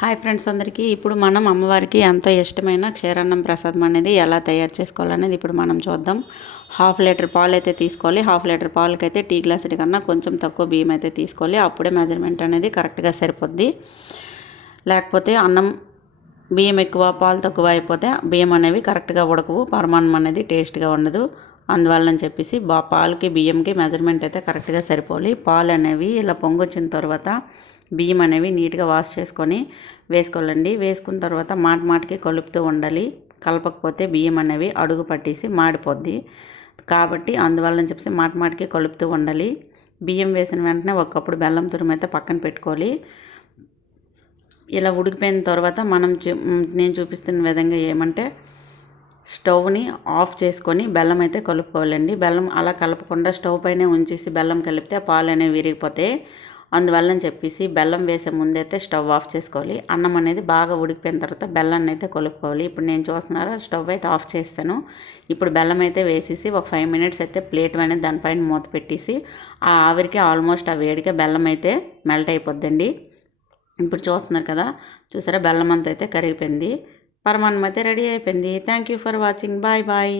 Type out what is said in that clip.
Hi friends అందరికీ ఇప్పుడు మనం అమ్మవారికి ఎంతో ఇష్టమైన క్షీరాన్నం ప్రసాదం అనేది ఎలా తయారు చేసుకోవాలనేది ఇప్పుడు మనం చూద్దాం. 1/2 లీటర్ పాలు అయితే తీసుకోవాలి. 1/2 లీటర్ పాలకైతే టీ గ్లాసుడి కన్నా కొంచెం తక్కువ బియ్యం అయితే తీసుకోవాలి. అప్పుడే మెజర్మెంట్ అనేది కరెక్ట్గా సరిపోద్ది. లేకపోతే అన్నం బియ్యం ఎక్కువ పాలు తక్కువ అయిపోతే బియ్యం అనేవి కరెక్ట్గా ఉడకవు, పరమాన్నం అనేది టేస్ట్గా ఉండదు. అందువల్లని చెప్పేసి పాలకి బియ్యంకి మెజర్మెంట్ అయితే కరెక్ట్గా సరిపోవాలి. పాలు అనేవి ఇలా పొంగొచ్చిన తర్వాత బియ్యం అనేవి నీట్గా వాష్ చేసుకొని వేసుకోవాలండి. వేసుకున్న తర్వాత మాటికి కలుపుతూ ఉండాలి. కలపకపోతే బియ్యం అనేవి అడుగు పట్టేసి మాడిపోద్ది. కాబట్టి అందువల్లని చెప్పేసి మాటికి కలుపుతూ ఉండాలి. బియ్యం వేసిన వెంటనే ఒకప్పుడు బెల్లం తురుము అయితే పక్కన పెట్టుకోవాలి. ఇలా ఉడికిపోయిన తర్వాత నేను చూపిస్తున్న విధంగా ఏమంటే స్టవ్ని ఆఫ్ చేసుకొని బెల్లం అయితే కలుపుకోవాలండి. బెల్లం అలా కలపకుండా స్టవ్ పైనే ఉంచేసి బెల్లం కలిపితే పాలు అనేవి విరిగిపోతాయి. అందువల్లని చెప్పేసి బెల్లం వేసే ముందైతే స్టవ్ ఆఫ్ చేసుకోవాలి. అన్నం అనేది బాగా ఉడికిపోయిన తర్వాత బెల్లాన్ని అయితే కలుపుకోవాలి. ఇప్పుడు నేను చూస్తున్నారా స్టవ్ అయితే ఆఫ్ చేస్తాను. ఇప్పుడు బెల్లం అయితే వేసేసి ఒక 5 మినిట్స్ అయితే ప్లేట్ అనేది దానిపైన మూత పెట్టేసి ఆ ఆవిరికి ఆల్మోస్ట్ ఆ వేడికే బెల్లం అయితే మెల్ట్ అయిపోద్దండి. ఇప్పుడు చూస్తున్నారు కదా, చూసారా బెల్లం అంతా అయితే కరిగిపోయింది. పరమాన్నం అయితే రెడీ అయిపోయింది. Thank you for watching. Bye bye.